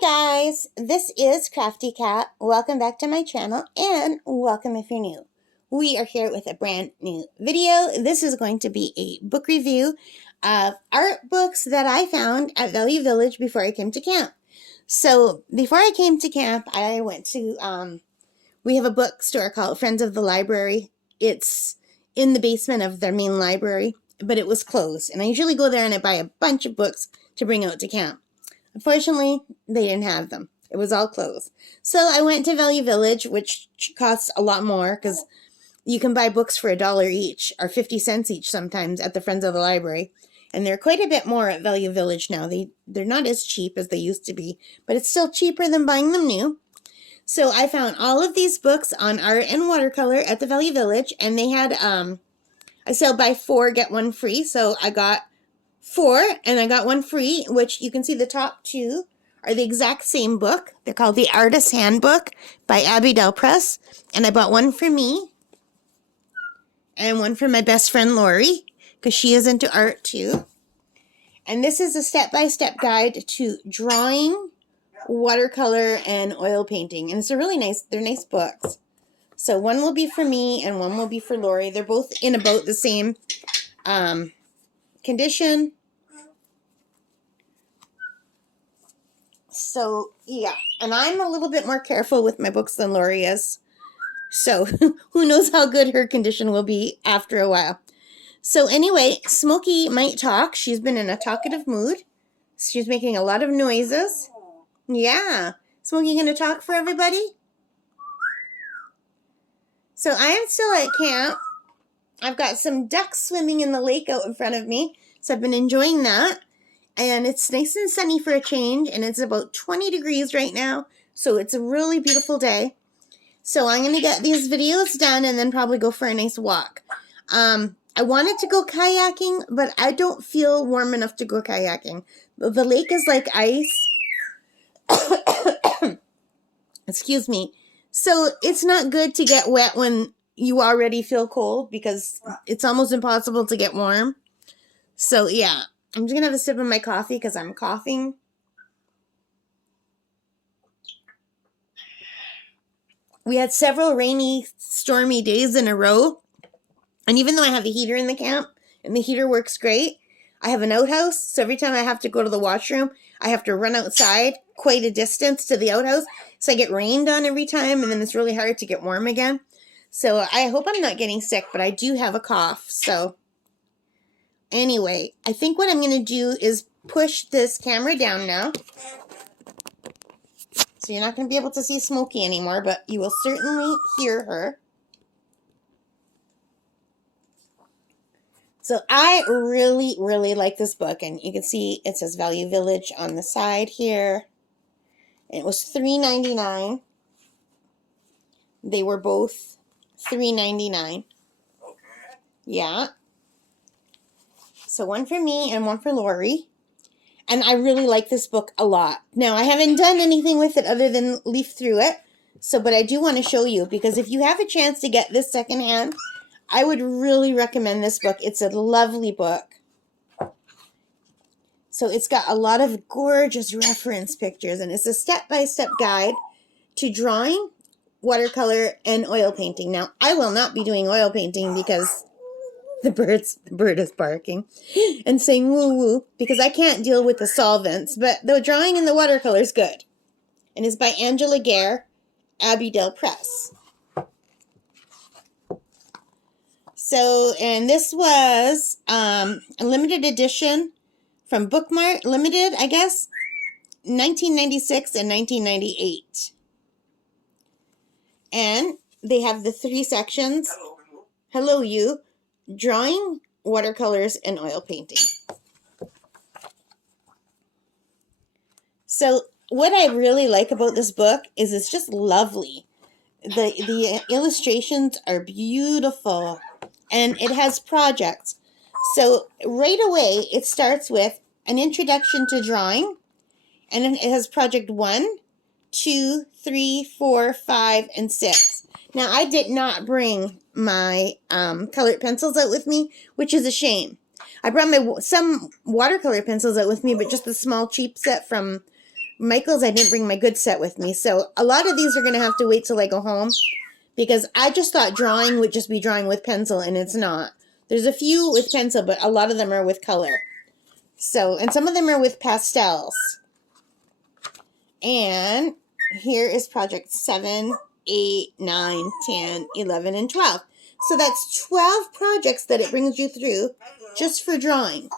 Hi guys, this is Crafty Cat. Welcome back to my channel and welcome if you're new. We are here with a brand new video. This is going to be a book review of art books that I found at Value Village before I came to camp. So before I came to camp, I went to, we have a bookstore called Friends of the Library. It's in the basement of their main library, but it was closed. And I usually go there and I buy a bunch of books to bring out to camp. Unfortunately, they didn't have them. It was all closed. So I went to Value Village, which costs a lot more because you can buy books for $1 each or 50 cents each sometimes at the Friends of the Library. And they're quite a bit more at Value Village now. They're not as cheap as they used to be, but it's still cheaper than buying them new. So I found all of these books on art and watercolor at the Value Village, and they had I sell buy 4 get 1 free. So I got 4 and I got 1 free, which you can see the top 2 are the exact same book. They're called The Artist's Handbook by Abby Press, and I bought 1 for me and 1 for my best friend Lori because she is into art too. And this is a step-by-step guide to drawing, watercolor, and oil painting, and it's a really nice, they're nice books. So 1 will be for me and 1 will be for Lori. They're both in about the same condition. So, yeah, and I'm a little bit more careful with my books than Lori is. So, who knows how good her condition will be after a while. So, anyway, Smokey might talk. She's been in a talkative mood. She's making a lot of noises. Yeah. Smokey going to talk for everybody? So, I am still at camp. I've got some ducks swimming in the lake out in front of me. So, I've been enjoying that. And it's nice and sunny for a change, and it's about 20 degrees right now, so it's a really beautiful day. So I'm going to get these videos done and then probably go for a nice walk. I wanted to go kayaking, but I don't feel warm enough to go kayaking. The lake is like ice. Excuse me. So it's not good to get wet when you already feel cold because it's almost impossible to get warm. So yeah. I'm just going to have a sip of my coffee because I'm coughing. We had several rainy, stormy days in a row. And even though I have a heater in the camp, and the heater works great, I have an outhouse. So every time I have to go to the washroom, I have to run outside quite a distance to the outhouse. So I get rained on every time, and then it's really hard to get warm again. So I hope I'm not getting sick, but I do have a cough, so... Anyway, I think what I'm going to do is push this camera down now. So you're not going to be able to see Smokey anymore, but you will certainly hear her. So I really, really like this book. And you can see it says Value Village on the side here. And it was $3.99. They were both $3.99. Yeah. So 1 for me and 1 for Lori. And I really like this book a lot. Now, I haven't done anything with it other than leaf through it. So, but I do want to show you because if you have a chance to get this secondhand, I would really recommend this book. It's a lovely book. So it's got a lot of gorgeous reference pictures. And it's a step-by-step guide to drawing, watercolor, and oil painting. Now, I will not be doing oil painting because... The bird is barking and saying woo woo because I can't deal with the solvents, but the drawing in the watercolor is good. And it's by Angela Gare, Abby Press. So, and this was a limited edition from Bookmart Limited, I guess, 1996 and 1998. And they have the 3 sections. Hello, you. Drawing, watercolors, and oil painting. So what I really like about this book is it's just lovely. The illustrations are beautiful, and it has projects. So right away, it starts with an introduction to drawing, and it has project 1, 2, 3, 4, 5, and 6. Now, I did not bring my colored pencils out with me, which is a shame. I brought some watercolor pencils out with me, but just the small cheap set from Michael's, I didn't bring my good set with me. So a lot of these are going to have to wait till I go home, because I just thought drawing would just be drawing with pencil, and it's not. There's a few with pencil, but a lot of them are with color. So, and some of them are with pastels. And here is project 7, 8, 9, 10, 11, and 12. So that's 12 projects that it brings you through just for drawing.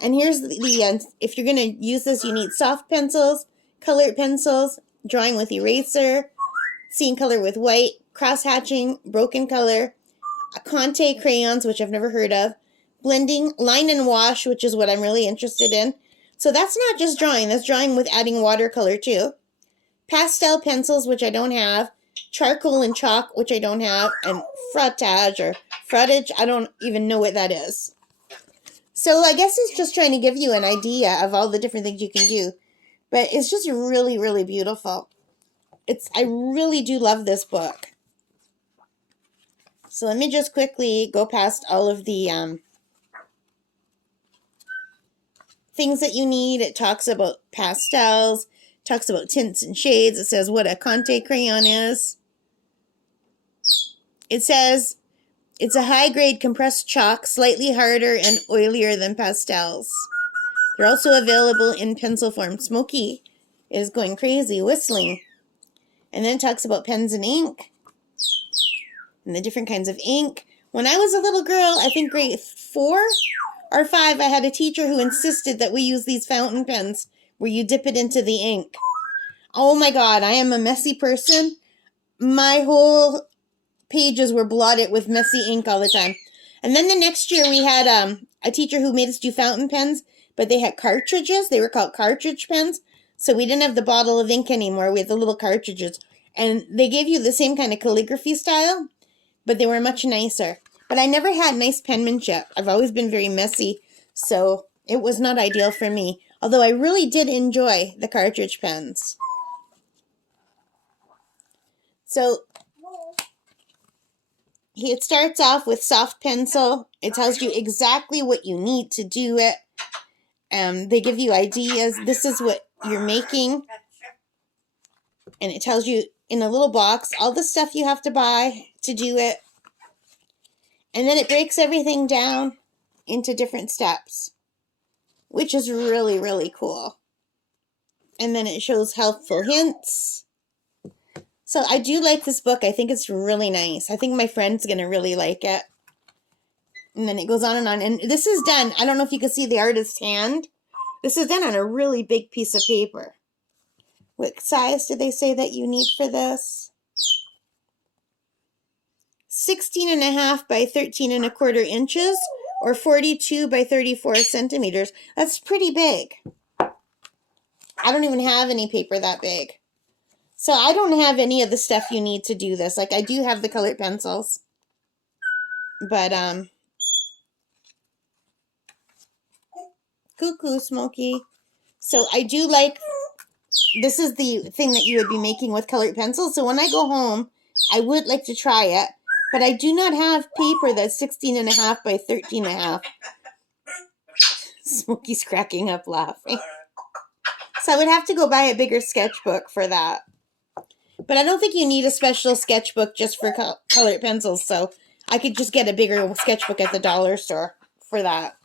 And here's if you're going to use this, you need soft pencils, colored pencils, drawing with eraser, seeing color with white, cross-hatching, broken color, Conte crayons, which I've never heard of, blending, line and wash, which is what I'm really interested in. So that's not just drawing, that's drawing with adding watercolor too. Pastel pencils, which I don't have, charcoal and chalk, which I don't have, and frottage or frottage, I don't even know what that is. So I guess it's just trying to give you an idea of all the different things you can do. But it's just really, really beautiful. I really do love this book. So let me just quickly go past all of the things that you need. It talks about pastels, talks about tints and shades. It says what a Conte crayon is. It says it's a high-grade compressed chalk, slightly harder and oilier than pastels. They're also available in pencil form. Smokey is going crazy, whistling. And then it talks about pens and ink and the different kinds of ink. When I was a little girl, I think grade 4 or 5, I had a teacher who insisted that we use these fountain pens where you dip it into the ink. Oh my God, I am a messy person. My whole pages were blotted with messy ink all the time. And then the next year we had a teacher who made us do fountain pens, but they had cartridges. They were called cartridge pens. So we didn't have the bottle of ink anymore. We had the little cartridges. And they gave you the same kind of calligraphy style, but they were much nicer. But I never had nice penmanship. I've always been very messy, so it was not ideal for me. Although I really did enjoy the cartridge pens. So it starts off with soft pencil. It tells you exactly what you need to do it. They give you ideas. This is what you're making. And it tells you in a little box all the stuff you have to buy to do it. And then it breaks everything down into different steps, which is really, really cool. And then it shows helpful hints. So I do like this book. I think it's really nice. I think my friend's going to really like it. And then it goes on. And this is done. I don't know if you can see the artist's hand. This is done on a really big piece of paper. What size did they say that you need for this? 16.5 by 13.25 inches or 42 by 34 centimeters. That's pretty big. I don't even have any paper that big. So I don't have any of the stuff you need to do this. Like I do have the colored pencils. But, cuckoo, Smokey. So I do like, this is the thing that you would be making with colored pencils. So when I go home, I would like to try it. But I do not have paper that's 16.5 by 13.5. Smokey's cracking up laughing. So I would have to go buy a bigger sketchbook for that. But I don't think you need a special sketchbook just for colored pencils. So I could just get a bigger sketchbook at the dollar store for that.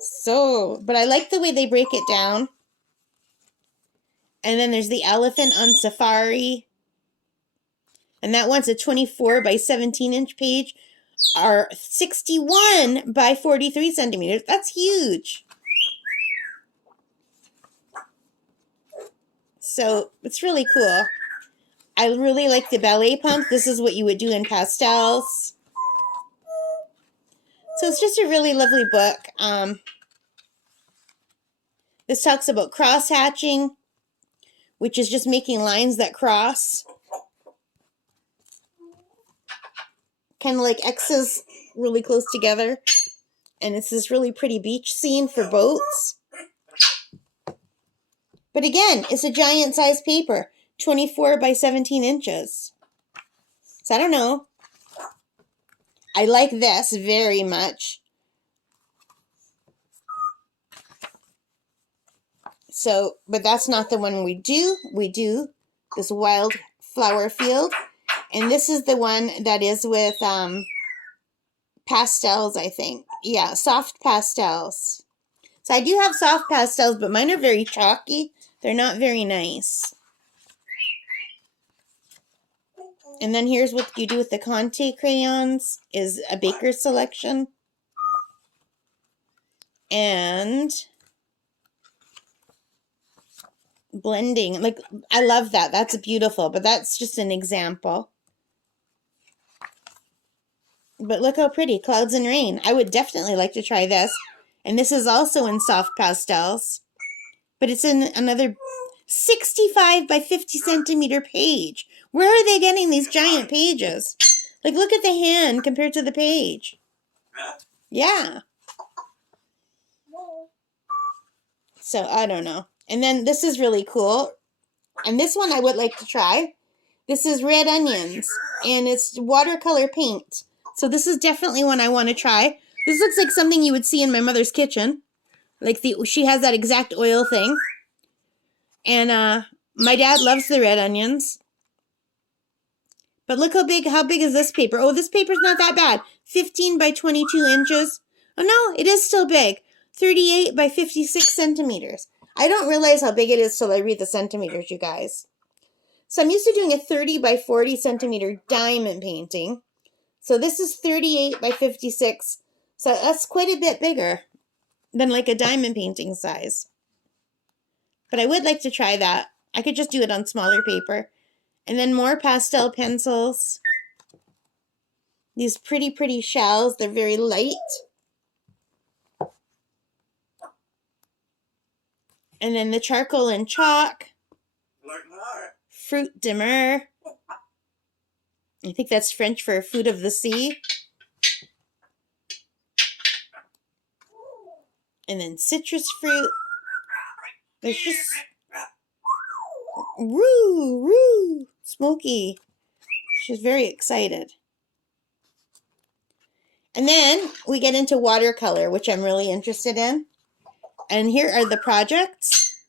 So, but I like the way they break it down. And then there's the elephant on safari. And that one's a 24 by 17 inch page, or 61 by 43 centimeters. That's huge. So it's really cool. I really like the ballet pump. This is what you would do in pastels. So it's just a really lovely book. This talks about cross hatching, which is just making lines that cross. Kind of like X's really close together. And it's this really pretty beach scene for boats. But again, it's a giant size paper, 24 by 17 inches. So I don't know. I like this very much. So, but that's not the one we do. We do this wild flower field. And this is the one that is with pastels, I think. Yeah, soft pastels. So I do have soft pastels, but mine are very chalky. They're not very nice. And then here's what you do with the Conte crayons, is a Baker's selection. And blending. Like, I love that. That's beautiful, but that's just an example. But look how pretty. Clouds and rain. I would definitely like to try this. And this is also in soft pastels. But it's in another 65 by 50 centimeter page. Where are they getting these giant pages? Like, look at the hand compared to the page. Yeah. So, I don't know. And then this is really cool. And this one I would like to try. This is red onions. And it's watercolor paint. So this is definitely one I want to try. This looks like something you would see in my mother's kitchen. Like, she has that exact oil thing. And my dad loves the red onions. But look how big is this paper? Oh, this paper's not that bad. 15 by 22 inches. Oh no, it is still big. 38 by 56 centimeters. I don't realize how big it is till I read the centimeters, you guys. So I'm used to doing a 30 by 40 centimeter diamond painting. So this is 38 by 56. So that's quite a bit bigger than like a diamond painting size. But I would like to try that. I could just do it on smaller paper. And then more pastel pencils. These pretty, pretty shells. They're very light. And then the charcoal and chalk. Fruit de mer. I think that's French for food of the sea. And then citrus fruit. There's just... Woo! Woo! Smokey. She's very excited. And then we get into watercolor, which I'm really interested in. And here are the projects.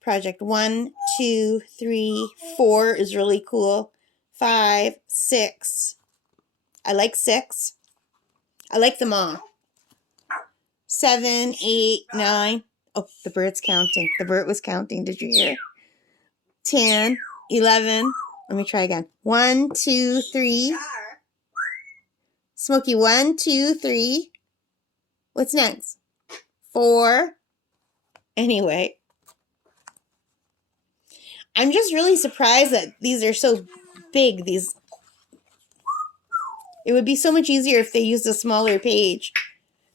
Project 1, 2, 3, 4 is really cool. 5, 6. I like 6. I like them all. 7, 8, 9. Oh, the bird's counting. The bird was counting. Did you hear? 10, 11. Let me try again. 1, 2, 3. Smokey, 1, 2, 3. What's next? 4. Anyway. I'm just really surprised that these are so big. It would be so much easier if they used a smaller page.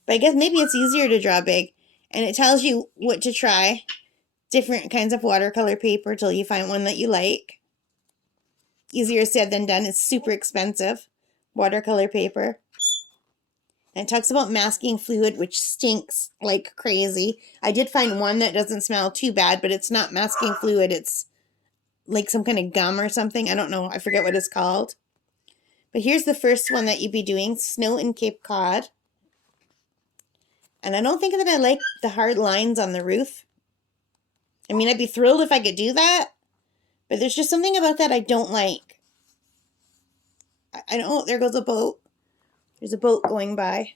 But I guess maybe it's easier to draw big. And it tells you what to try. Different kinds of watercolor paper till you find one that you like. Easier said than done. It's super expensive. Watercolor paper. And it talks about masking fluid, which stinks like crazy. I did find one that doesn't smell too bad, but it's not masking fluid. It's like some kind of gum or something. I don't know. I forget what it's called. But here's the first one that you'd be doing. Snow in Cape Cod. And I don't think that I like the hard lines on the roof. I mean, I'd be thrilled if I could do that. But there's just something about that I don't like. I don't... There goes a boat. There's a boat going by.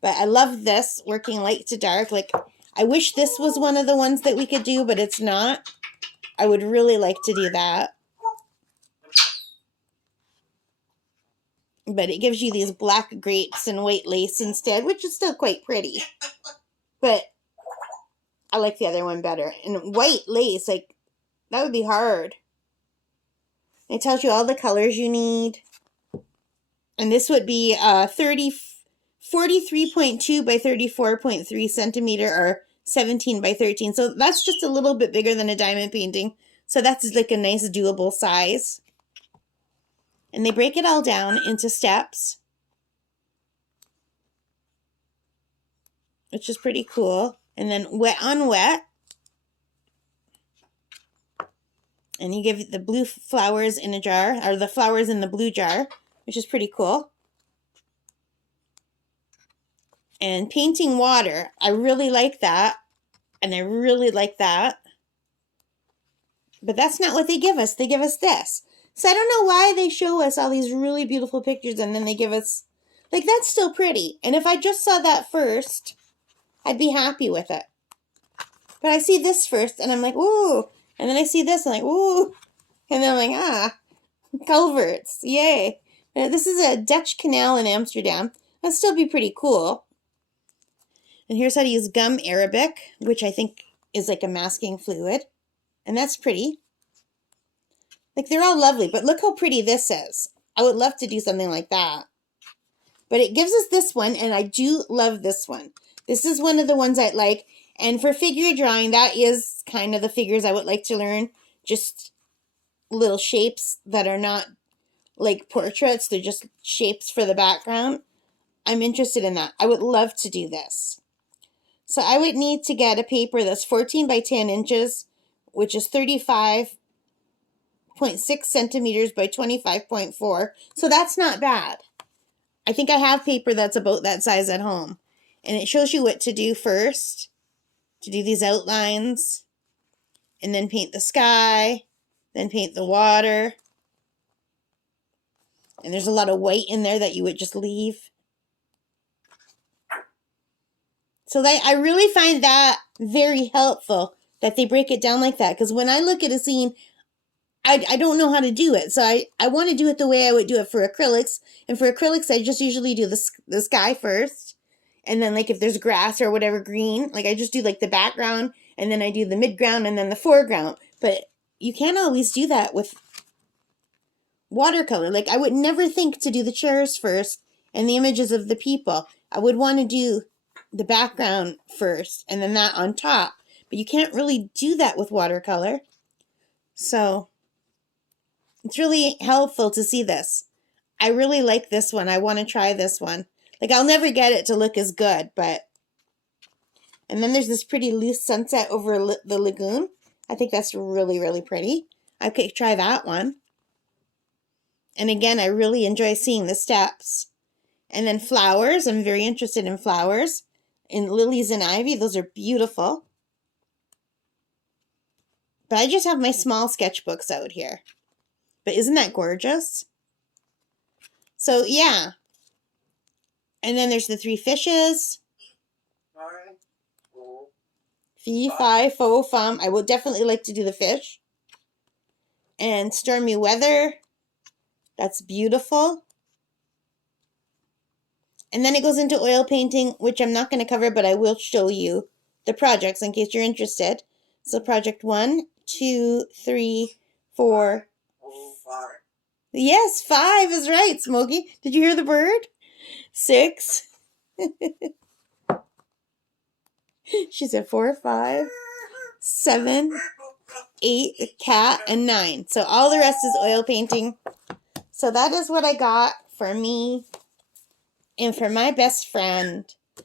But I love this, working light to dark. Like, I wish this was one of the ones that we could do, but it's not. I would really like to do that. But it gives you these black grapes and white lace instead, which is still quite pretty. But I like the other one better. And white lace, like, that would be hard. It tells you all the colors you need. And this would be 43.2 by 34.3 centimeter, or 17 by 13. So that's just a little bit bigger than a diamond painting. So that's like a nice doable size. And they break it all down into steps, which is pretty cool. And then wet on wet. And you give the blue flowers in a jar, or the flowers in the blue jar, which is pretty cool. And painting water, I really like that. And I really like that. But that's not what they give us. They give us this. So I don't know why they show us all these really beautiful pictures and then they give us, like, that's still pretty. And if I just saw that first, I'd be happy with it. But I see this first and I'm like, ooh. And then I see this and I'm like, ooh. And then I'm like, culverts. Yay. This is a Dutch canal in Amsterdam. That'd still be pretty cool. And here's how to use gum arabic, which I think is like a masking fluid. And that's pretty. Like, they're all lovely, but look how pretty this is. I would love to do something like that. But it gives us this one, and I do love this one. This is one of the ones I like. And for figure drawing, that is kind of the figures I would like to learn. Just little shapes that are not like portraits. They're just shapes for the background. I'm interested in that. I would love to do this. So I would need to get a paper that's 14 by 10 inches, which is 35.6 centimeters by 25.4. So that's not bad. I think I have paper that's about that size at home. And it shows you what to do first. To do these outlines. And then paint the sky. Then paint the water. And there's a lot of white in there that you would just leave. So I really find that very helpful that they break it down like that. Because when I look at a scene, I don't know how to do it. So I want to do it the way I would do it for acrylics. And for acrylics, I just usually do the sky first. And then, like, if there's grass or whatever green, like, I just do, like, the background. And then I do the midground and then the foreground. But you can't always do that with watercolor. Like, I would never think to do the chairs first and the images of the people. I would want to do the background first and then that on top. But you can't really do that with watercolor. So it's really helpful to see this. I really like this one. I want to try this one. Like, I'll never get it to look as good, but... And then there's this pretty loose sunset over the lagoon. I think that's really, really pretty. I could try that one. And again, I really enjoy seeing the steps. And then flowers. I'm very interested in flowers. And lilies and ivy. Those are beautiful. But I just have my small sketchbooks out here. But isn't that gorgeous? So, yeah. And then there's the three fishes. Fee, fi, fo, fum. I would definitely like to do the fish. And stormy weather. That's beautiful. And then it goes into oil painting, which I'm not going to cover, but I will show you the projects in case you're interested. So project 1, 2, 3, 4. Yes, 5 is right, Smokey. Did you hear the bird? 6. She said 4, 5, 7, 8, a cat, and 9. So all the rest is oil painting. So that is what I got for me and for my best friend.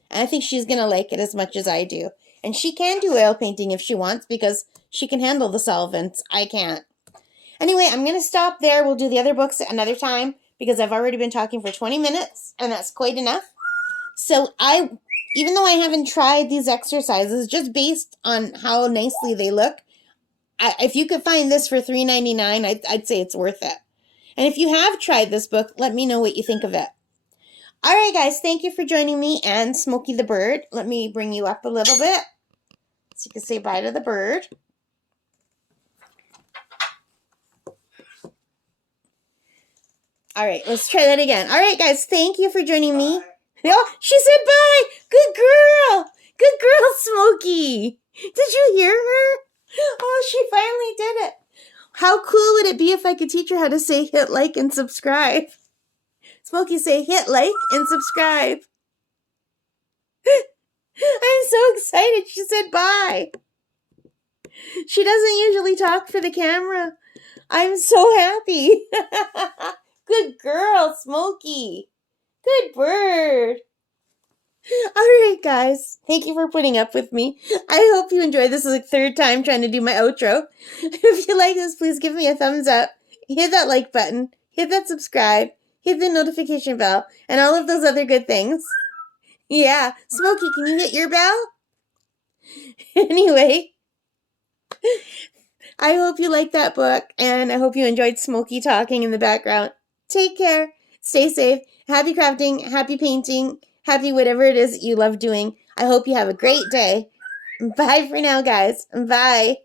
And I think she's going to like it as much as I do. And she can do oil painting if she wants because she can handle the solvents. I can't. Anyway, I'm going to stop there. We'll do the other books another time because I've already been talking for 20 minutes and that's quite enough. So even though I haven't tried these exercises, just based on how nicely they look, if you could find this for $3.99, I'd say it's worth it. And if you have tried this book, let me know what you think of it. All right, guys, thank you for joining me and Smokey the Bird. Let me bring you up a little bit so you can say bye to the bird. All right, let's try that again. All right, guys, thank you for joining me. Oh, she said bye. Good girl. Good girl, Smokey. Did you hear her? Oh, she finally did it. How cool would it be if I could teach her how to say hit like and subscribe? Smokey, say hit like and subscribe. I'm so excited. She said bye. She doesn't usually talk for the camera. I'm so happy. Good girl, Smokey. Good bird. All right, guys. Thank you for putting up with me. I hope you enjoyed. This is the third time trying to do my outro. If you like this, please give me a thumbs up. Hit that like button. Hit that subscribe. Hit the notification bell. And all of those other good things. Yeah. Smokey, can you hit your bell? Anyway, I hope you liked that book, and I hope you enjoyed Smokey talking in the background. Take care. Stay safe. Happy crafting, happy painting, happy whatever it is that you love doing. I hope you have a great day. Bye for now, guys. Bye.